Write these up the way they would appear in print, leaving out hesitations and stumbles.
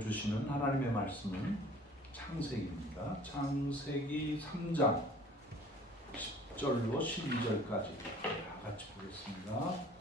주시는 하나님의 말씀은 창세기입니다. 창세기 3장 10절로 12절까지 다 같이 보겠습니다.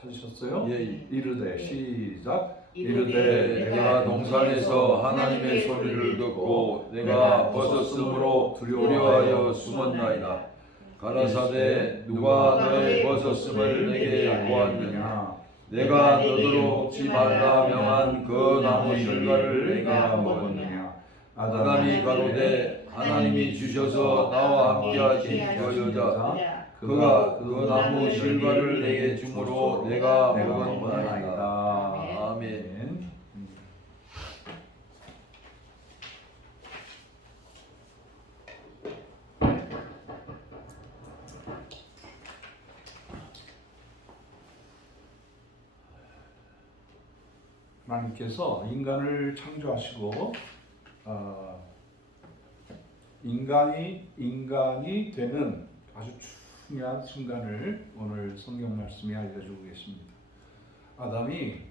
찾으셨어요? 예. 이르되 시작. 이르되 내가 동산에서 하나님의 소리를 듣고 내가 벗었으므로 두려워하여 숨었나이다. 가라사대 누가 너의 벗었음을 내게 보았느냐. 내가 너더러 먹지 말라 명한 그 나무 실과를 내가 먹었느냐. 아담이 가로되 하나님이 주셔서 나와 함께하신 그 여자 그가 그 나무 실과를 내게 주므로 내가 먹었나이다. 아멘. 하나님께서 인간을 창조하시고 인간이 되는 아주 중요한 순간을 오늘 성경 말씀이 알려주고 계십니다. 아담이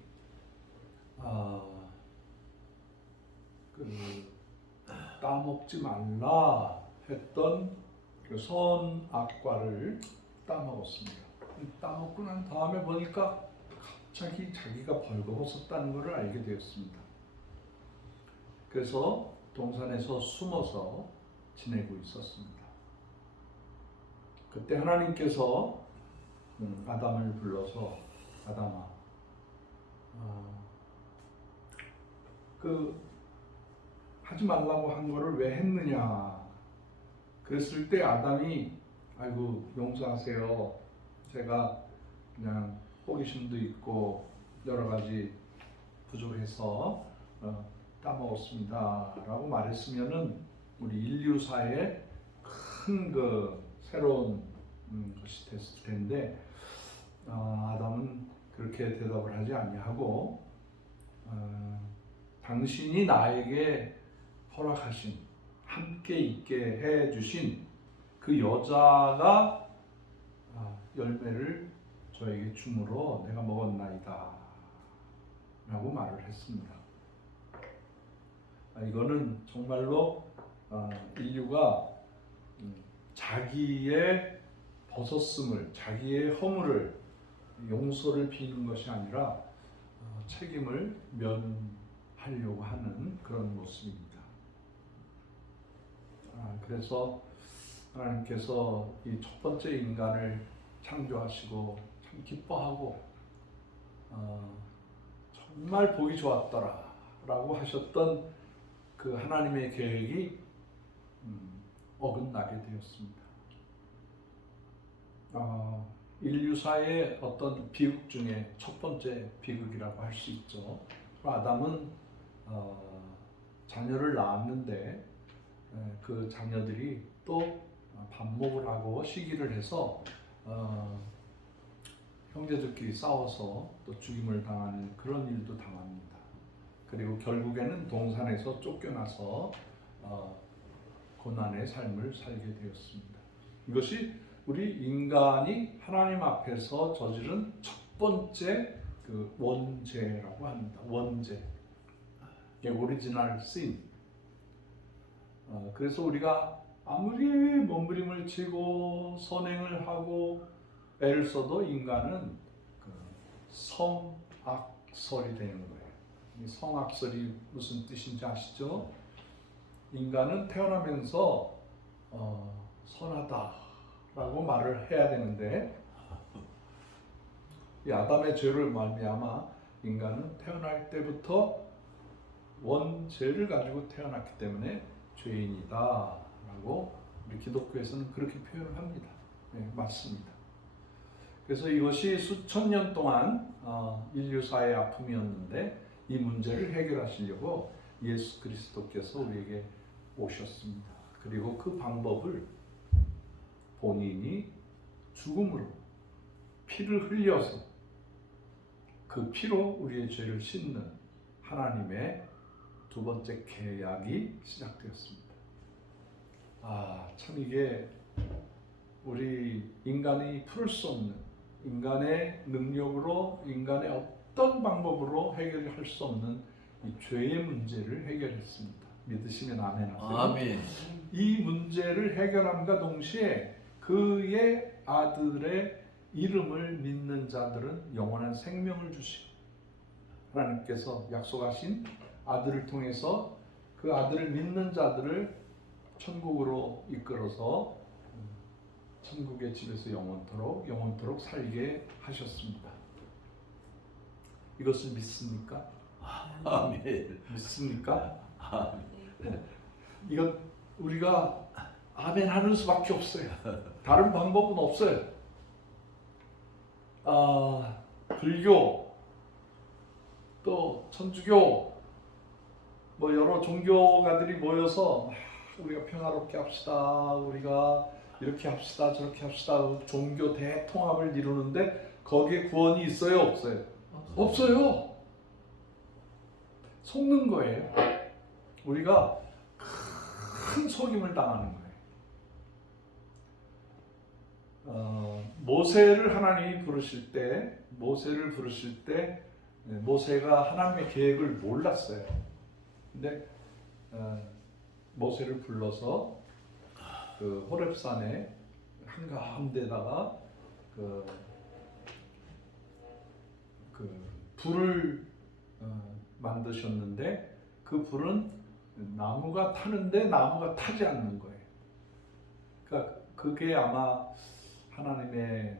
따먹지 말라 했던 그 선악과를 따먹었습니다. 따먹고 난 다음에 보니까 갑자기 자기가 벌거벗었다는 것을 알게 되었습니다. 그래서 동산에서 숨어서 지내고 있었습니다. 그때 하나님께서 아담을 불러서 아담아, 하지 말라고 한 거를 왜 했느냐. 그랬을 때 아담이 아이고 용서하세요. 제가 그냥 호기심도 있고 여러 가지 부족해서 따먹었습니다 라고 말했으면은 우리 인류사에 큰 새로운 것이 됐을 텐데 아담은 그렇게 대답을 하지 아니하고 당신이 나에게 허락하신 함께 있게 해주신 그 여자가 열매를 저에게 주므로 내가 먹었나이다 라고 말을 했습니다. 이거는 정말로 인류가 자기의 벗었음을, 자기의 허물을, 용서를 비는 것이 아니라 책임을 면하려고 하는 그런 모습입니다. 그래서 하나님께서 이 첫 번째 인간을 창조하시고 참 기뻐하고 정말 보기 좋았더라 라고 하셨던 그 하나님의 계획이 어긋나게 되었습니다. 인류사의 어떤 비극 중에 첫 번째 비극이라고 할 수 있죠. 아담은 자녀를 낳았는데 그 자녀들이 또 반목을 하고 시기를 해서 형제들끼리 싸워서 또 죽임을 당하는 그런 일도 당합니다. 그리고 결국에는 동산에서 쫓겨나서 고난의 삶을 살게 되었습니다. 이것이 우리 인간이 하나님 앞에서 저지른 첫 번째 그 원죄라고 합니다. 원죄, 오리지널 신. 그래서 우리가 아무리 몸부림을 치고 선행을 하고 애를 써도 인간은 성악설이 되는 거예요. 이 성악설이 무슨 뜻인지 아시죠? 인간은 태어나면서 선하다라고 말을 해야 되는데 이 아담의 죄를 말미암아 인간은 태어날 때부터 원죄를 가지고 태어났기 때문에 죄인이다라고 우리 기독교에서는 그렇게 표현을 합니다. 네, 맞습니다. 그래서 이것이 수천 년 동안 인류사의 아픔이었는데 이 문제를 해결하시려고 예수 그리스도께서 우리에게 오셨습니다. 그리고 그 방법을 본인이 죽음으로 피를 흘려서 그 피로 우리의 죄를 씻는 하나님의 두 번째 계약이 시작되었습니다. 참 이게 우리 인간이 풀 수 없는, 인간의 능력으로, 인간의 어떤 방법으로 해결할 수 없는 이 죄의 문제를 해결했습니다. 믿으시면 아멘 하세요. 아멘. 이 문제를 해결함과 동시에 그의 아들의 이름을 믿는 자들은 영원한 생명을 주시고, 하나님께서 약속하신 아들을 통해서 그 아들을 믿는 자들을 천국으로 이끌어서 천국의 집에서 영원토록 살게 하셨습니다. 이것을 믿습니까? 아멘. 믿습니까? 아멘. 이건 우리가 아멘 하는 수밖에 없어요. 다른 방법은 없어요. 불교, 또 천주교, 뭐 여러 종교가들이 모여서 우리가 평화롭게 합시다, 우리가 이렇게 합시다, 저렇게 합시다, 종교 대통합을 이루는데 거기에 구원이 있어요, 없어요? 없어요. 속는 거예요. 우리가 큰 속임을 당하는 거예요. 모세를 하나님이 부르실 때, 모세가 하나님의 계획을 몰랐어요. 근데 모세를 불러서 그 호렙산에 한가운데다가 그 불을 만드셨는데, 그 불은 나무가 타는데 나무가 타지 않는 거예요. 그러니까 그게 아마 하나님의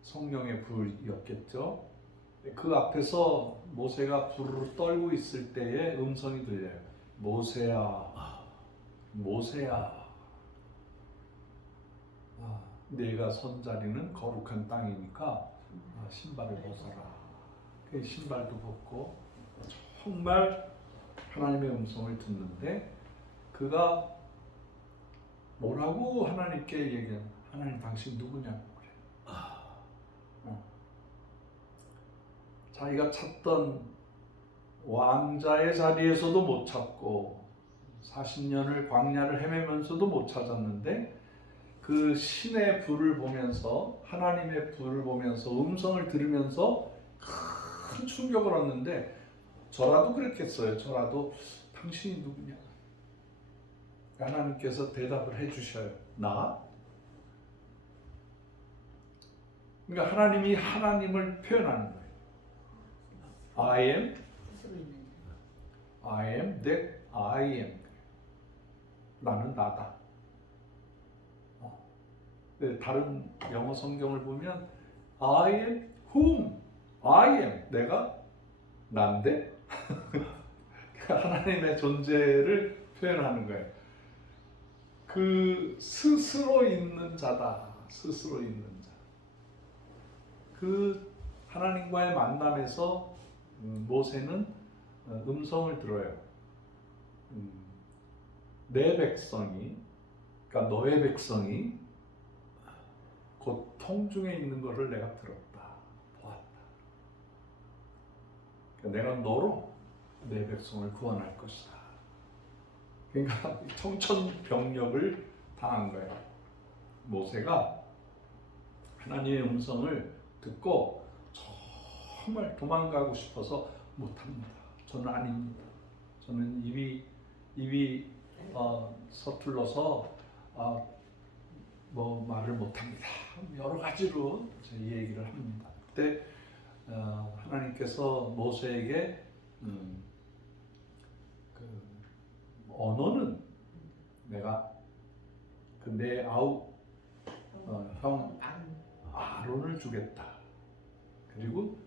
성령의 불이었겠죠. 그 앞에서 모세가 불을 떨고 있을 때의 음성이 들려요. 모세야, 모세야, 네가 선 자리는 거룩한 땅이니까 신발을 벗어라. 그 신발도 벗고 정말 하나님의 음성을 듣는데, 그가 뭐라고 하나님께 얘기하는, 하나님 당신 누구냐고 그래. 자기가 찾던 왕자의 자리에서도 못 찾고 40년을 광야를 헤매면서도 못 찾았는데, 그 신의 불을 보면서, 하나님의 불을 보면서, 음성을 들으면서 큰 충격을 얻는데, 저라도 그랬겠어요. 저라도 당신이 누구냐? 하나님께서 대답을 해주셔요. 나? 그러니까 하나님이 하나님을 표현하는 거예요. I am that I am. 나는 나다. 다른 영어 성경을 보면 I am whom? I am. 내가 난데? 하나님의 존재를 표현하는 거예요. 그 스스로 있는 자다. 스스로 있는 자. 그 하나님과의 만남에서 모세는 음성을 들어요. 내 백성이, 그러니까 너의 백성이 고통 중에 있는 것을 내가 들었다, 보았다. 그러니까 내가 너로 내 백성을 구원할 것이다. 그러니까 청천벽력을 당한 거예요. 모세가 하나님의 음성을 듣고 정말 도망가고 싶어서 못합니다. 저는 아닙니다. 저는 입이 서툴러서 뭐 말을 못합니다. 여러 가지로 제 얘기를 합니다. 그때 하나님께서 모세에게 그 언어는 내가 내 형 아론을 주겠다. 그리고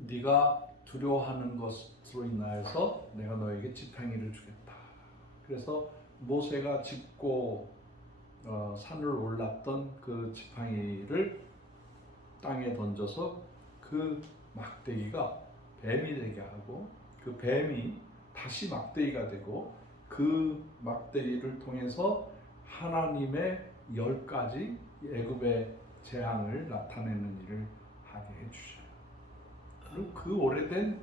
네가 두려워하는 것으로 인하여서 내가 너에게 지팡이를 주겠다. 그래서 모세가 짚고 산을 올랐던 그 지팡이를 땅에 던져서 그 막대기가 뱀이 되게 하고, 그 뱀이 다시 막대기가 되고, 그 막대기를 통해서 하나님의 10가지 애굽의 재앙을 나타내는 일을 하게 해주셔요. 그리고 그 오래된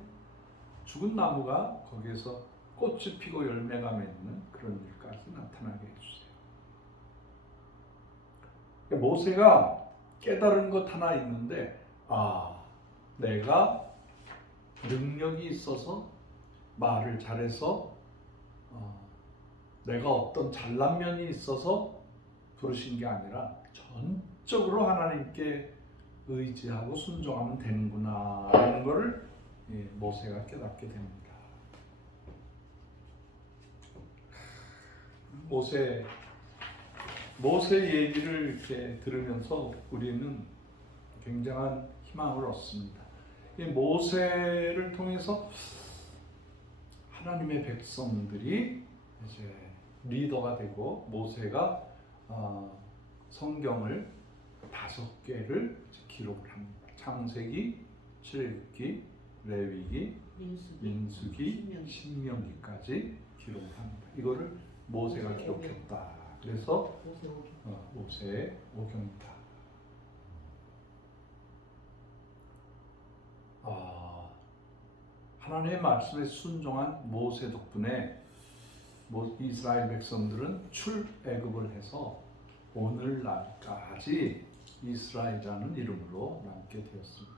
죽은 나무가 거기에서 꽃이 피고 열매가 맺는 그런 일까지 나타나게 해주세요. 모세가 깨달은 것 하나 있는데, 내가 능력이 있어서 말을 잘해서 내가 어떤 잘난 면이 있어서 부르신 게 아니라 전적으로 하나님께 의지하고 순종하면 되는구나 라는 것을 모세가 깨닫게 됩니다. 모세 얘기를 이렇게 들으면서 우리는 굉장한 희망을 얻습니다. 이 모세를 통해서 하나님의 백성들이 이제 리더가 되고, 모세가 성경을 5개를 기록을 합니다. 창세기, 출애굽기, 레위기, 민수기, 신명기까지 기록을 합니다. 이거를 모세가 기록했다. 그래서 모세의 오경이다. 하나님의 말씀에 순종한 모세 덕분에 이스라엘 백성들은 출애굽을 해서 오늘날까지 이스라엘이라는 이름으로 남게 되었습니다.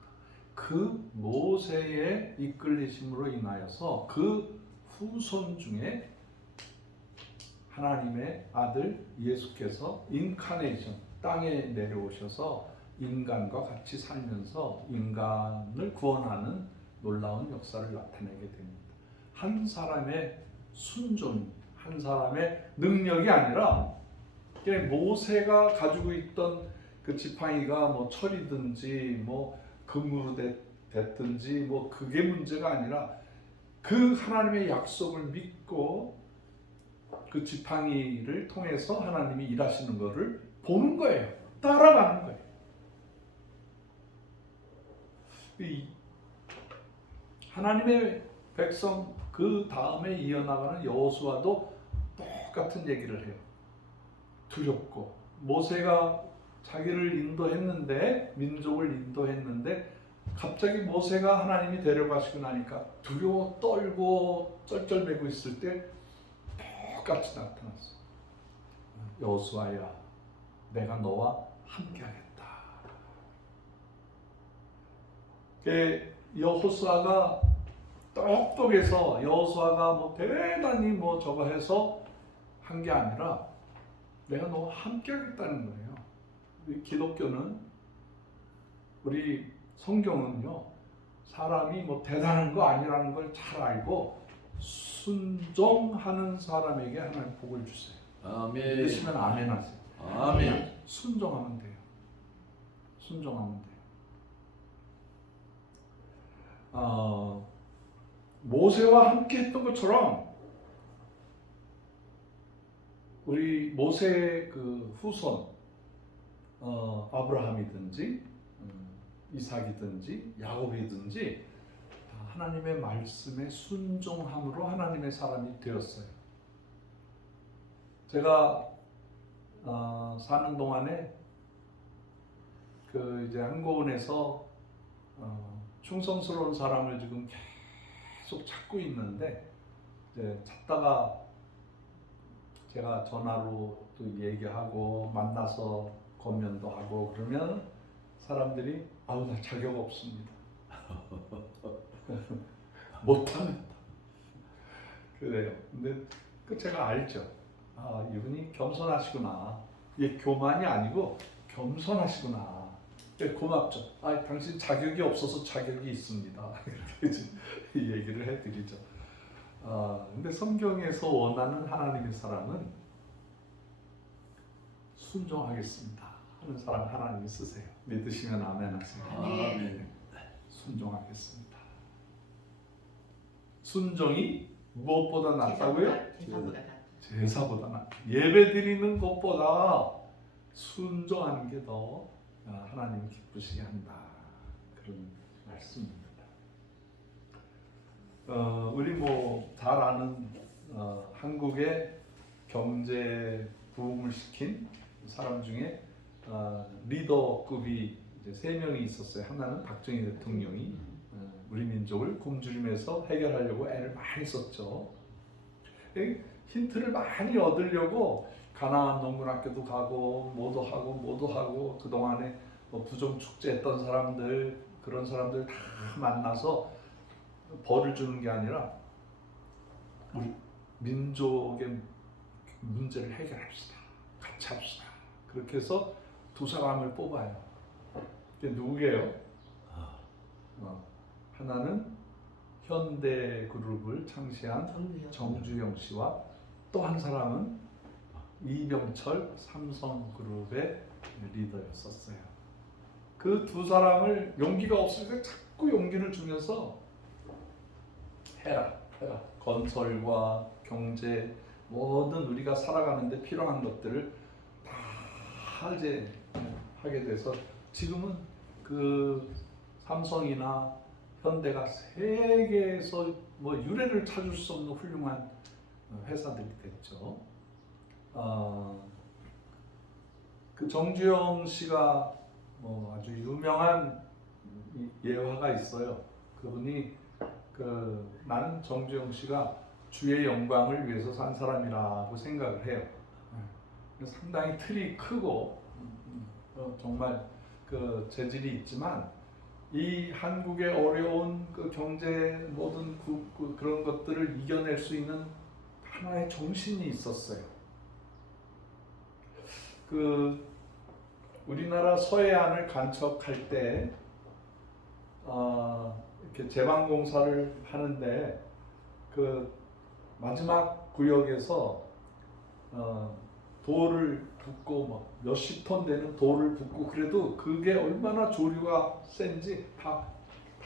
그 모세의 이끌리심으로 인하여서 그 후손 중에 하나님의 아들 예수께서 인카네이션, 땅에 내려오셔서 인간과 같이 살면서 인간을 구원하는 놀라운 역사를 나타내게 됩니다. 한 사람의 순종, 한 사람의 능력이 아니라 모세가 가지고 있던 그 지팡이가 뭐 철이든지 뭐 금으로 됐든지 뭐 그게 문제가 아니라 그 하나님의 약속을 믿고 그 지팡이를 통해서 하나님이 일하시는 것을 보는 거예요. 따라가는 거예요. 하나님의 백성 그 다음에 이어나가는 여호수아도 똑같은 얘기를 해요. 두렵고, 모세가 자기를 인도했는데, 민족을 인도했는데 갑자기 모세가 하나님이 데려가시고 나니까 두려워 떨고 쩔쩔매고 있을 때 똑같이 나타났어. 여호수아야, 내가 너와 함께하겠다. 여호수아가 똑똑해서 여호수아가 뭐 대단히 뭐 저거 해서 한 게 아니라 내가 너와 함께하겠다는 거예요. 기독교는, 우리 성경은요, 사람이 뭐 대단한 거 아니라는 걸 잘 알고 순종하는 사람에게 하나님 복을 주세요. 아멘. 믿으시면 아멘 하세요. 아멘. 순종하면 돼요. 순종하면 돼요. 모세와 함께 했던 것처럼 우리 모세의 그 후손, 아브라함이든지 이삭이든지 야곱이든지 하나님의 말씀에 순종함으로 하나님의 사람이 되었어요. 제가 사는 동안에 그 이제 한고은에서 충성스러운 사람을 지금 계속 찾고 있는데, 이제 찾다가 제가 전화로 또 얘기하고 만나서 권면도 하고 그러면 사람들이 나 자격 없습니다. 못합니다. 그래요. 근데 제가 알죠. 이분이 겸손하시구나. 이게 교만이 아니고 겸손하시구나. 고맙죠. 당신 자격이 없어서 자격이 있습니다. 이렇게 얘기를 해드리죠. 근데 성경에서 원하는 하나님의 사람은 순종하겠습니다 하는 사람 하나님이 쓰세요. 믿으시면 아멘 하세요. 아멘. 순종하겠습니다. 순종이 무엇보다 낫다고요? 제사보다 낫다. 예배 드리는 것보다 순종하는 게 더 하나님을 기쁘시게 한다. 그런 말씀입니다. 우리 뭐 잘 아는 한국의 경제 부흥을 시킨 사람 중에 리더급이 이제 3명이 있었어요. 하나는 박정희 대통령이 우리 민족을 굶주림에서 해결하려고 애를 많이 썼죠. 힌트를 많이 얻으려고 가나안 농군학교도 가고 뭐도 하고 그동안에 부정 축제했던 사람들, 그런 사람들 다 만나서 벌을 주는 게 아니라 우리 민족의 문제를 해결합시다. 같이 합시다. 그렇게 해서 2사람을 뽑아요. 이게 누구예요? 하나는 현대그룹을 창시한 정주영 씨와 또 한 사람은 이병철 삼성그룹의 리더였었어요. 그 2사람을 용기가 없을 때 자꾸 용기를 주면서 해라. 건설과 경제 모든 우리가 살아가는데 필요한 것들을 다 이제 하게 돼서 지금은 그 삼성이나 현대가 세계에서 뭐 유례를 찾을 수 없는 훌륭한 회사들이 됐죠. 그 정주영 씨가 뭐 아주 유명한 예화가 있어요. 그분이 나는 정주영 씨가 주의 영광을 위해서 산 사람이라고 생각을 해요. 상당히 틀이 크고 정말 그 재질이 있지만 이 한국의 어려운 그 경제 모든 그런 것들을 이겨낼 수 있는 하나의 정신이 있었어요. 그 우리나라 서해안을 간척할 때 이렇게 제방공사를 하는데 그 마지막 구역에서 돌을 붓고 막 몇십 톤 되는 돌을 붓고 그래도 그게 얼마나 조류가 센지 다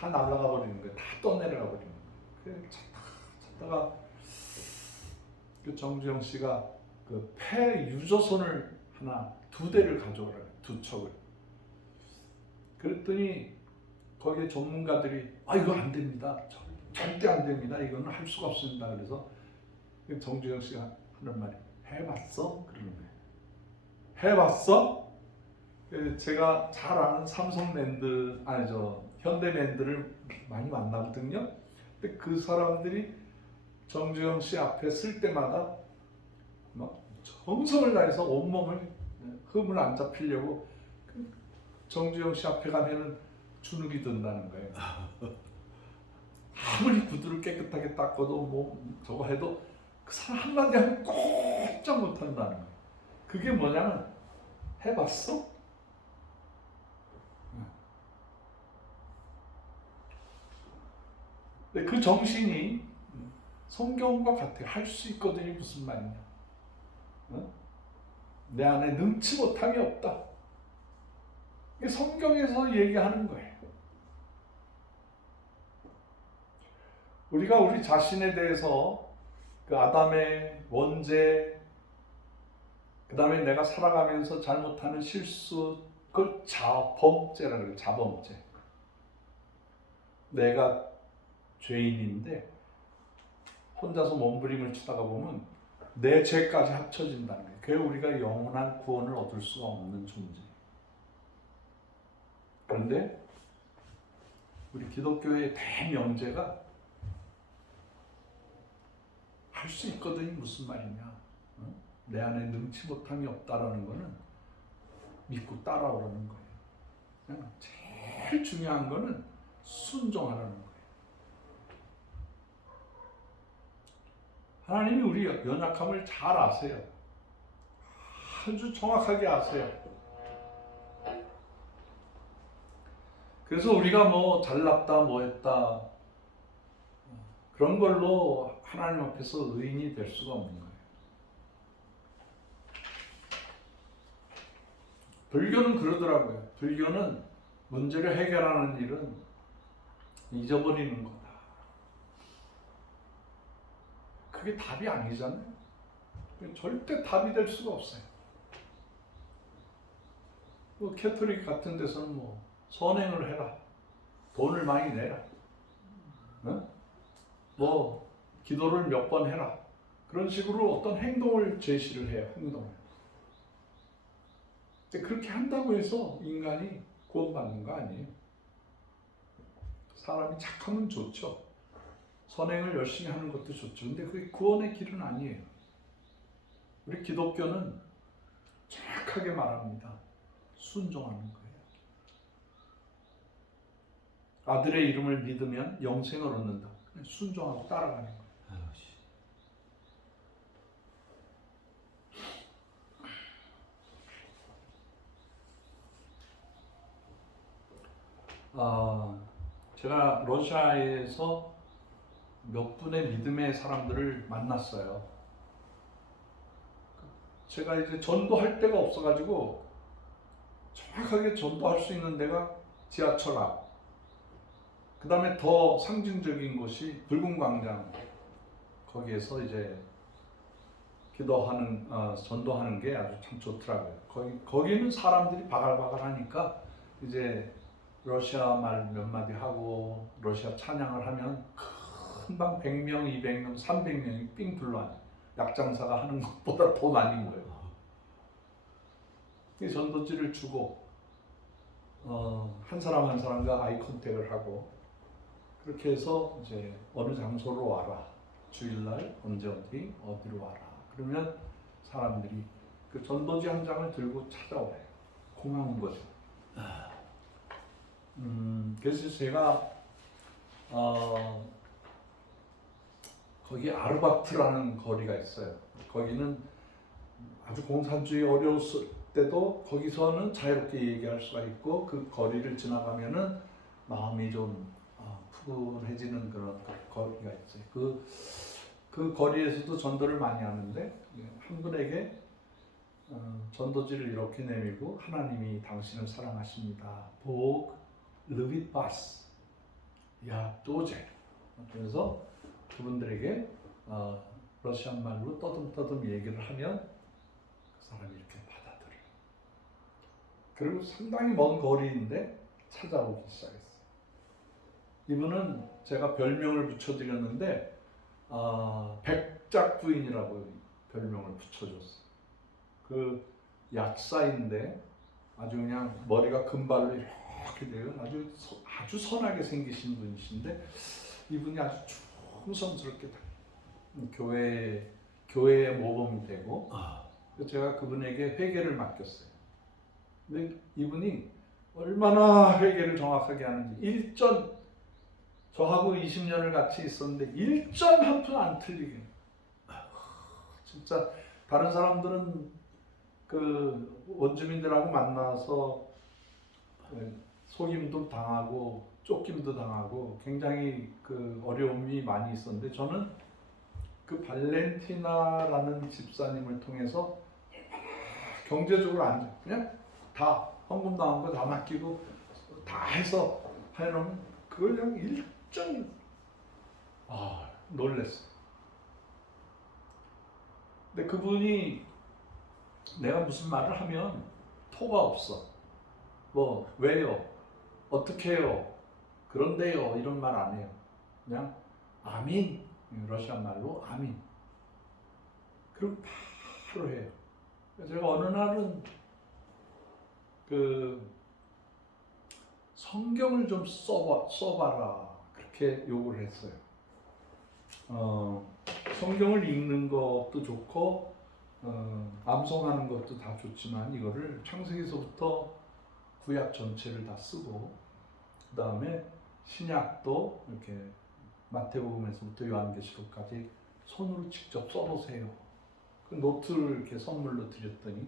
날아가 버리는 거예요. 다 떠내려가 버리는 거예요. 찾다가 그 정주영 씨가 그 폐 유조선을 하나 2대를 가져오라고 2척을. 그랬더니 거기에 전문가들이 이거 안 됩니다. 절대 안 됩니다. 이거는 할 수가 없습니다. 그래서 정주영 씨가 하는 말이 해봤어? 그러는 거예요. 해봤어? 제가 잘 아는 삼성랜드 현대랜드를 많이 만나거든요. 근데 그 사람들이 정주영 씨 앞에 쓸 때마다 막 정성을 다해서 온몸을 흠을 안 잡히려고 정주영 씨 앞에 가면은 주눅이 든다는 거예요. 아무리 구두를 깨끗하게 닦아도 뭐 저거 해도 그 사람 한마디 하면 꼼짝 못 한다는 거예요. 그게 뭐냐면 해봤어? 그 정신이 성경과 같아요. 할 수 있거든요. 무슨 말이냐? 내 안에 능치 못함이 없다. 이게 성경에서 얘기하는 거예요. 우리가 우리 자신에 대해서 그 아담의 원죄, 그 다음에 내가 살아가면서 잘못하는 실수, 그걸 자범죄라고 해요. 자범죄. 내가 죄인인데 혼자서 몸부림을 치다가 보면 내 죄까지 합쳐진다는 거예요. 그게 우리가 영원한 구원을 얻을 수가 없는 존재. 그런데 우리 기독교의 대명제가 할 수 있거든요. 무슨 말이냐? 내 안에 능치 못함이 없다라는 거는 믿고 따라오라는 거예요. 제일 중요한 거는 순종하라는 거예요. 하나님이 우리 연약함을 잘 아세요. 아주 정확하게 아세요. 그래서 우리가 뭐 잘났다 뭐 했다 그런 걸로 하나님 앞에서 의인이 될 수가 없는 거예요. 불교는 그러더라고요. 불교는 문제를 해결하는 일은 잊어버리는 거다. 그게 답이 아니잖아요. 절대 답이 될 수가 없어요. 뭐 캐톨릭 같은 데서는 뭐 선행을 해라, 돈을 많이 내라, 뭐 기도를 몇 번 해라, 그런 식으로 어떤 행동을 제시를 해요. 행동을. 이제 그렇게 한다고 해서 인간이 구원받는 거 아니에요. 사람이 착하면 좋죠. 선행을 열심히 하는 것도 좋죠. 근데 그게 구원의 길은 아니에요. 우리 기독교는 정확하게 말합니다. 순종하는 거예요. 아들의 이름을 믿으면 영생을 얻는다. 그냥 순종하고 따라가는 거예요. 제가 러시아에서 몇 분의 믿음의 사람들을 만났어요. 제가 이제 전도할 데가 없어가지고 정확하게 전도할 수 있는 데가 지하철 앞. 그 다음에 더 상징적인 곳이 붉은 광장. 거기에서 이제 기도하는, 전도하는 게 아주 참 좋더라고요. 거기는 사람들이 바글바글하니까 이제 러시아 말 몇 마디 하고 러시아 찬양을 하면 금방 100명, 200명, 300명이 삥 둘러앉아요. 약장사가 하는 것보다 더 많이 모여요. 전도지를 주고 한 사람 한 사람과 아이 컨택을 하고 그렇게 해서 이제 어느 장소로 와라. 주일날 언제 어디로 와라. 그러면 사람들이 그 전도지 한 장을 들고 찾아와요. 고마운 거죠. 그래서 제가 거기 아르바트라는 거리가 있어요. 거기는 아주 공산주의 어려웠을 때도 거기서는 자유롭게 얘기할 수가 있고 그 거리를 지나가면은 마음이 좀 푸근해지는 그런 거리가 있어요. 그 거리에서도 전도를 많이 하는데 한 분에게 전도지를 이렇게 내밀고 하나님이 당신을 사랑하십니다. 복 르빗바스 야또제. 그래서 그분들에게 러시안 말로 떠듬떠듬 얘기를 하면 그 사람이 이렇게 받아들여요. 그리고 상당히 먼 거리인데 찾아오기 시작했어요. 이분은 제가 별명을 붙여드렸는데 백작부인이라고 별명을 붙여줬어요. 그 약사인데 아주 그냥 머리가 금발로 이렇게 돼요. 아주 선하게 생기신 분이신데 이분이 아주 충성스럽게 교회의 모범이 되고 제가 그분에게 회계를 맡겼어요. 근데 이분이 얼마나 회계를 정확하게 하는지 저하고 20년을 같이 있었는데 1점 한 푼 안 틀리게. 진짜 다른 사람들은 그 원주민들하고 만나서 속임도 당하고 쫓김도 당하고 굉장히 그 어려움이 많이 있었는데 저는 그 발렌티나라는 집사님을 통해서 경제적으로 그냥 다 헌금 나온 거 다 맡기고 다 해서 해놓으면 그걸 그냥 일정 놀랬어요. 근데 그분이 내가 무슨 말을 하면 토가 없어. 뭐 왜요? 어떻게 해요? 그런데요? 이런 말 안 해요. 그냥 아민. 러시아 말로 아민. 그리고 바로 해요. 제가 어느 날은 그 성경을 좀 써봐라 그렇게 요구를 했어요. 성경을 읽는 것도 좋고 암송하는 것도 다 좋지만 이거를 창세기서부터 구약 전체를 다 쓰고 그 다음에 신약도 이렇게 마태복음에서부터 요한계시록까지 손으로 직접 써보세요. 그 노트를 이렇게 선물로 드렸더니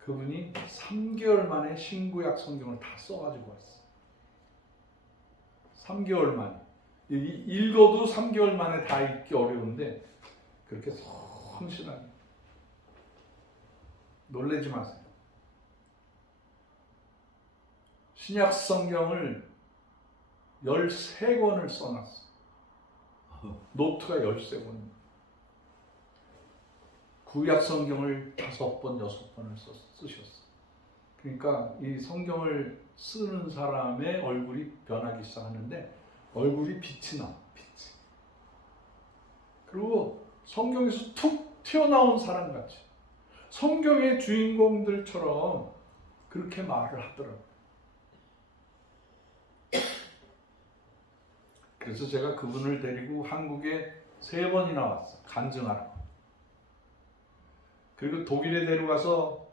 그분이 3개월 만에 신구약 성경을 다 써가지고 왔어요. 3개월 만에. 읽어도 3개월 만에 다 읽기 어려운데 그렇게 성실하게. 놀라지 마세요. 신약 성경을 13권을 써놨어. 노트가 13권. 구약 성경을 5번, 6번을 쓰셨어. 그러니까 이 성경을 쓰는 사람의 얼굴이 변하기 시작하는데 얼굴이 빛이 나. 빛이. 그리고 성경에서 툭 튀어나온 사람같이 성경의 주인공들처럼 그렇게 말을 하더라고요. 그래서 제가 그분을 데리고 한국에 3번이나 왔어. 간증하라고. 그리고 독일에 데려가서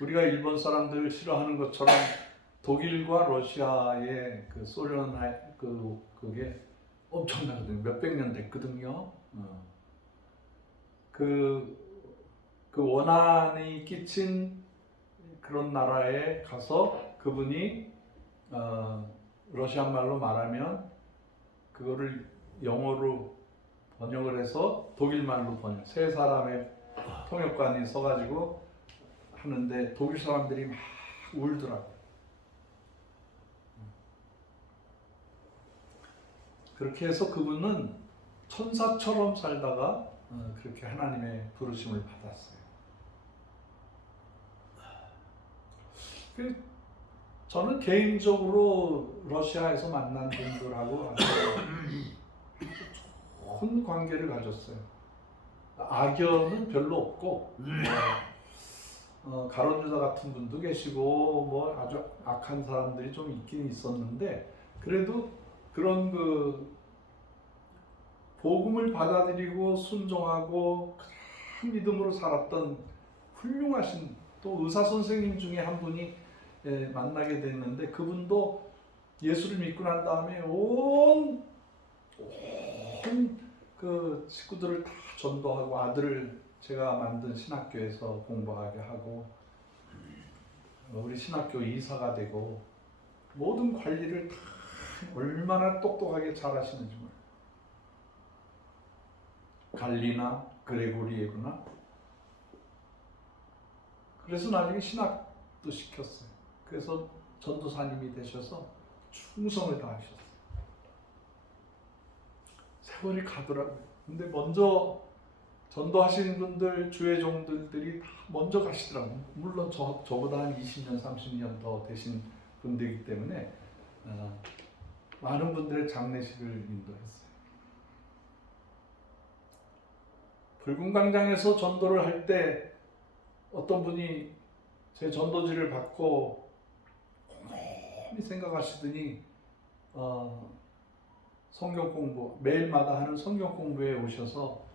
우리가 일본 사람들 싫어하는 것처럼 독일과 러시아의 그 소련 그게 엄청나거든요. 몇백 년 됐거든요. 그 원한이 끼친 그런 나라에 가서 그분이 러시아 말로 말하면 그거를 영어로 번역을 해서 독일 말로 번역. 3사람의 통역관이 서가지고 하는데 독일 사람들이 막 울더라고요. 그렇게 해서 그분은 천사처럼 살다가 그렇게 하나님의 부르심을 받았어요. 저는 개인적으로 러시아에서 만난 분들하고 아주 좋은 관계를 가졌어요. 악연은 별로 없고 가론유다 같은 분도 계시고 뭐 아주 악한 사람들이 좀 있긴 있었는데 그래도 그런 그 복음을 받아들이고 순종하고 큰 믿음으로 살았던 훌륭하신 또 의사 선생님 중에 한 분이 만나게 됐는데 그분도 예수를 믿고 난 다음에 온 그 식구들을 다 전도하고 아들을 제가 만든 신학교에서 공부하게 하고 우리 신학교 이사가 되고 모든 관리를 다 얼마나 똑똑하게 잘 하시는지 몰라요. 갈리나 그레고리에구나. 그래서 나중에 신학도 시켰어요. 그래서 전도사님이 되셔서 충성을 다하셨어요. 세월이 가더라고요. 근데 먼저 전도하시는 분들, 주의 종들이 다 먼저 가시더라고요. 물론 저보다 한 20년, 30년 더 되신 분들이기 때문에 많은 분들의 장례식을 인도했어요. 붉은 광장에서 전도를 할 때 어떤 분이 제 전도지를 받고 곰곰이 생각하시더니 성경 공부, 매일마다 하는 성경 공부에 오셔서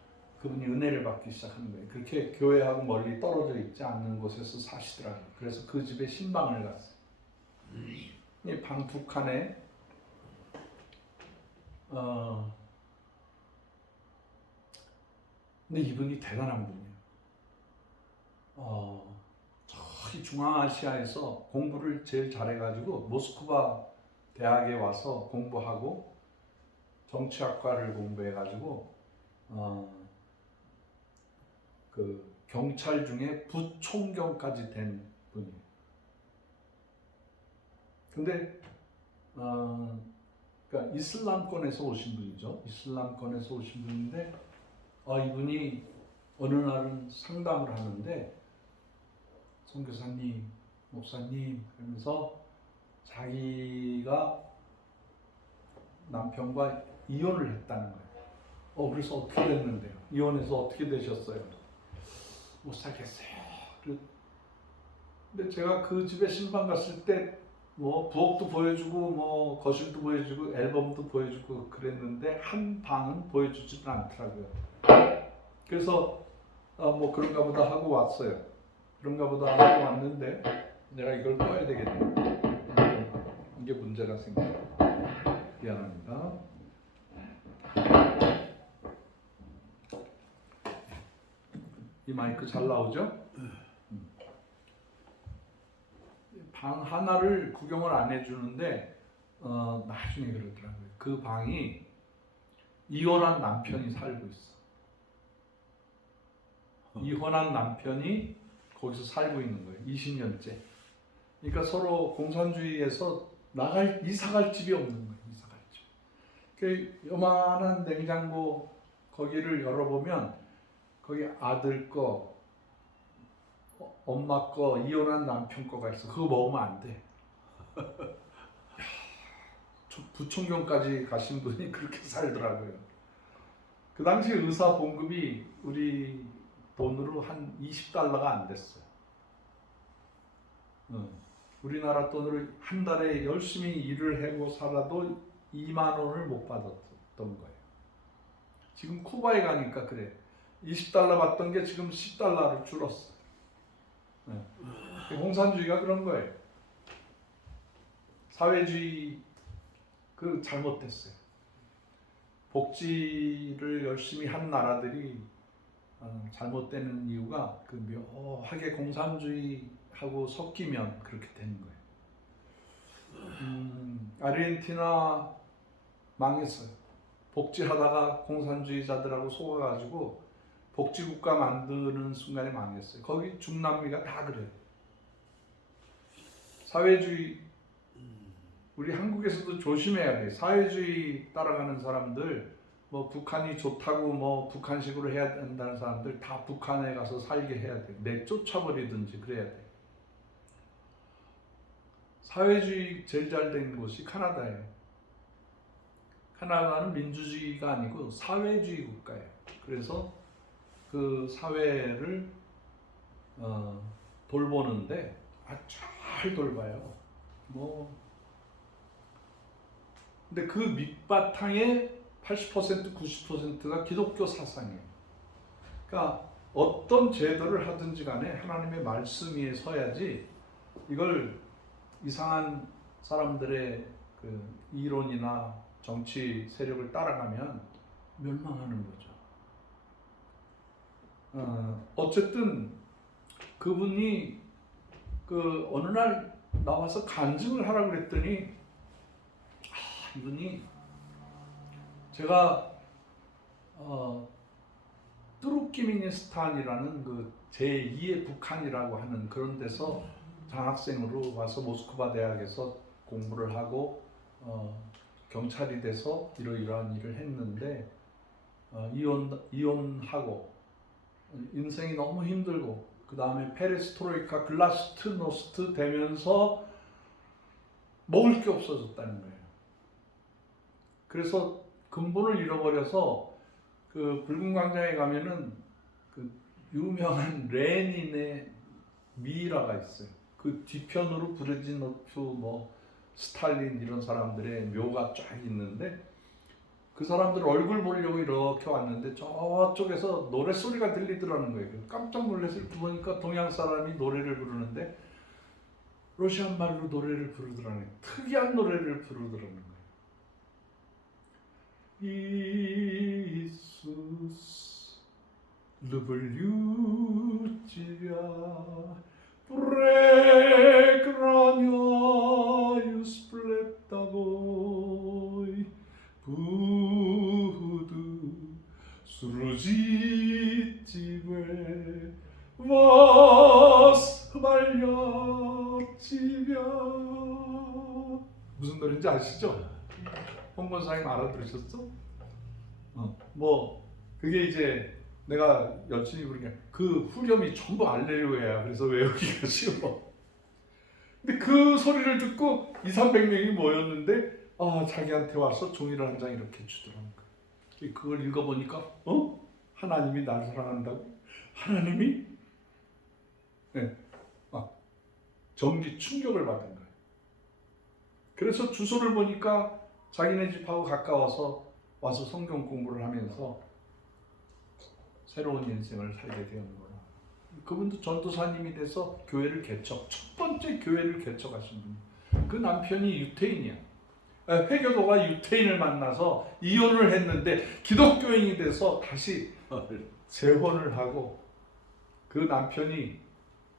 그분이 은혜를 받기 시작하는 거예요. 그렇게 교회하고 멀리 떨어져 있지 않는 곳에서 사시더라고요. 그래서 그 집에 신방을 갔어요. 이 방 두 칸에 근데 이분이 대단한 분이에요. 저기 중앙아시아에서 공부를 제일 잘해가지고 모스크바 대학에 와서 공부하고 정치학과를 공부해가지고 그 경찰 중에 부총경까지 된 분이에요. 근데 그러니까 이슬람권에서 오신 분이죠. 이슬람권에서 오신 분인데 이분이 어느 날은 상담을 하는데 선교사님, 목사님 그러면서 자기가 남편과 이혼을 했다는 거예요. 그래서 어떻게 됐는데요? 이혼해서 어떻게 되셨어요? 못 살겠어요. 근데 제가 그 집에 신방 갔을 때 뭐 부엌도 보여주고 뭐 거실도 보여주고 앨범도 보여주고 그랬는데 한 방은 보여주지는 않더라고요. 그래서 뭐 그런가 보다 하고 왔어요. 그런가 보다 하고 왔는데 내가 이걸 꺼야 되겠네. 이게 문제가 생겨요. 미안합니다. 이 마이크 잘 나오죠? 방 하나를 구경을 안 해주는데 나중에 그러더라고요. 그 방이 이혼한 남편이 살고 있어. 이혼한 남편이 거기서 살고 있는 거예요. 20년째. 그러니까 서로 공산주의에서 이사갈 집이 없는 거예요. 이사갈 집. 그 요만한 냉장고 거기를 열어보면 거기 아들 거, 엄마 거, 이혼한 남편 거가 있어. 그거 먹으면 안 돼. 부총경까지 가신 분이 그렇게 살더라고요. 그 당시 의사 봉급이 우리 돈으로 한 $20안 됐어요. 우리나라 돈으로 한 달에 열심히 일을 하고 살아도 2만 원을 못 받았던 거예요. 지금 쿠바에 가니까 그래. 20달러 받던 게 지금 10달러로 줄었어. 공산주의가 그런 거예요. 사회주의 그 잘못됐어요. 복지를 열심히 한 나라들이 잘못되는 이유가 그 묘하게 공산주의하고 섞이면 그렇게 되는 거예요. 아르헨티나 망했어요. 복지하다가 공산주의자들하고 속아가지고 복지국가 만드는 순간에 망했어요. 거기 중남미가 다 그래요. 사회주의, 우리 한국에서도 조심해야 돼. 사회주의 따라가는 사람들, 뭐 북한이 좋다고 뭐 북한식으로 해야 된다는 사람들 다 북한에 가서 살게 해야 돼. 내쫓아버리든지 그래야 돼. 사회주의 제일 잘 된 곳이 캐나다예요. 캐나다는 민주주의가 아니고 사회주의 국가예요. 그래서 그 사회를 돌보는데 잘 돌봐요. 근데 그 밑바탕에 80% 90%가 기독교 사상이에요. 그러니까 어떤 제도를 하든지 간에 하나님의 말씀 위에 서야지 이걸 이상한 사람들의 그 이론이나 정치 세력을 따라가면 멸망하는 거죠. 어쨌든 그분이 그 어느 날 나와서 간증을 하라고 그랬더니 이분이 제가 뚜르키미니스탄이라는 그 제2의 북한이라고 하는 그런 데서 장학생으로 와서 모스크바 대학에서 공부를 하고 경찰이 돼서 이러이러한 일을 했는데 이혼하고 인생이 너무 힘들고 그 다음에 페레스트로이카 글라스트노스트 되면서 먹을 게 없어졌다는 거예요. 그래서 근본을 잃어버려서 그 붉은 광장에 가면은 그 유명한 레닌의 미이라가 있어요. 그 뒤편으로 브레지노프, 뭐 스탈린 이런 사람들의 묘가 쫙 있는데 그 사람들 얼굴 보려고 이렇게 왔는데 저쪽에서 노래 소리가 들리더라는 거예요. 깜짝 놀라서 보니까 동양 사람이 노래를 부르는데 러시안 말로 노래를 부르더라는 거예요. 특이한 노래를 부르더라는 거예요. Иисус, люблю тебя, преклоняюсь пред тобой, буду служить тебе, восхвалять тебя. 무슨 노래인지 아시죠? 홍 권사님 알아들으셨어? 뭐 그게 이제 내가 열심히 부르니까 그 후렴이 전부 알렐루야야. 그래서 외우기가 쉬워. 근데 그 소리를 듣고 200~300명이 모였는데 자기한테 와서 종이를 한 장 이렇게 주더라는 거야. 그걸 읽어보니까 하나님이 나를 사랑한다고? 하나님이? 네. 전기 충격을 받은 거예요. 그래서 주소를 보니까 자기네 집하고 가까워서 와서 성경 공부를 하면서 새로운 인생을 살게 되는 거야. 그분도 전도사님이 돼서 교회를 첫 번째 교회를 개척하신 분. 그 남편이 유태인이야. 회교도가 유태인을 만나서 이혼을 했는데 기독교인이 돼서 다시 재혼을 하고 그 남편이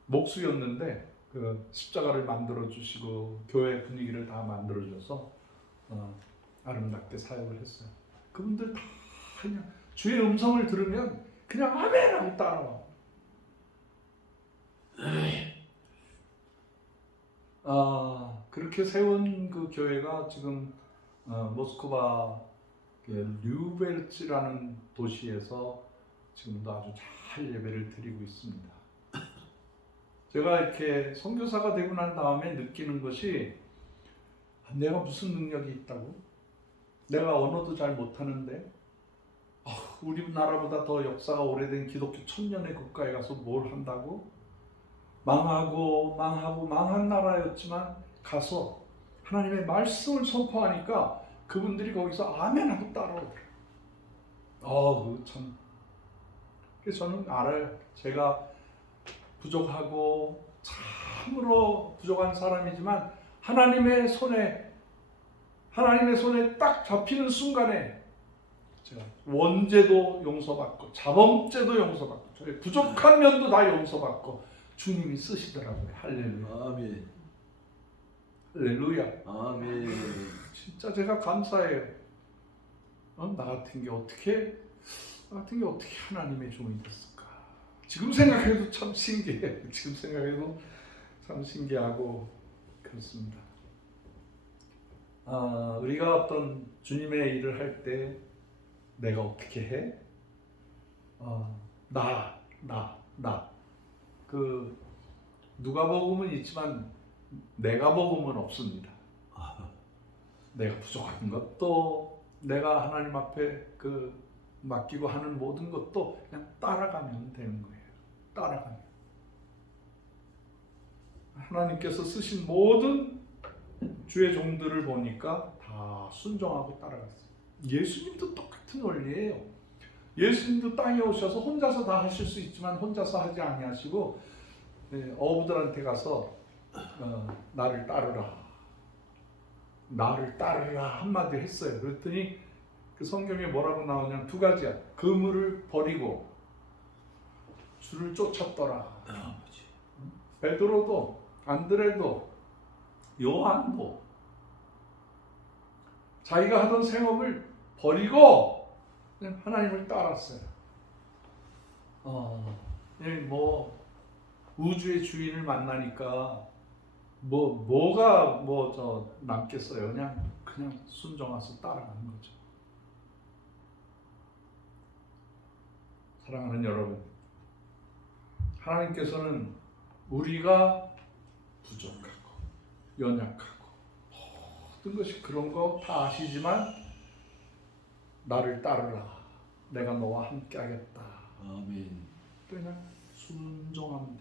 목수였는데 그 십자가를 만들어 주시고 교회 분위기를 다 만들어 줘서 아름답게 사역을 했어요. 그분들 다 그냥 주의 음성을 들으면 그냥 아멘 하고 따라와. 그렇게 세운 그 교회가 지금 모스크바 류베르츠라는 도시에서 지금도 아주 잘 예배를 드리고 있습니다. 제가 이렇게 선교사가 되고 난 다음에 느끼는 것이 내가 무슨 능력이 있다고? 내가 언어도 잘 못하는데 우리나라보다 더 역사가 오래된 기독교 1000년의 국가에 가서 뭘 한다고? 망한 나라였지만 가서 하나님의 말씀을 선포하니까 그분들이 거기서 아멘하고 따라오더라고요. 참. 그래서 저는 알아요. 제가 부족하고 참으로 부족한 사람이지만 하나님의 손에 딱 잡히는 순간에 제가 원죄도 용서받고 자범죄도 용서받고 저의 부족한 면도 다 용서받고 주님이 쓰시더라고요. 할렐루야. 아멘. 할렐루야. 아멘. 진짜 제가 감사해요. 나 같은 게 어떻게 하나님의 종이 됐을까? 지금 생각해도 참 신기해요. 지금 생각해도 참 신기하고 그렇습니다. 우리가 어떤 주님의 일을 할 때 내가 어떻게 해? 나. 그 누가복음은 있지만 내가복음은 없습니다. 내가 부족한 것도 내가 하나님 앞에 그 맡기고 하는 모든 것도 그냥 따라가면 되는 거예요. 따라가면. 하나님께서 쓰신 모든 주의 종들을 보니까 다 순종하고 따라갔어요. 예수님도 똑같은 원리예요. 예수님도 땅에 오셔서 혼자서 다 하실 수 있지만 혼자서 하지 아니하시고 어부들한테 가서 나를 따르라 한마디 했어요. 그랬더니 그 성경에 뭐라고 나오냐면 두 가지야. 그물을 버리고 주를 쫓았더라. 베드로도 안드레도 요한도 자기가 하던 생업을 버리고 그냥 하나님을 따랐어요. 뭐 우주의 주인을 만나니까 뭐가 남겠어요. 그냥 순종해서 따라가는 거죠. 사랑하는 여러분, 하나님께서는 우리가 부족하고 연약하고 모든 것이 그런 거 다 아시지만 나를 따르라. 내가 너와 함께 하겠다. 아멘. 그냥 순종하면 돼.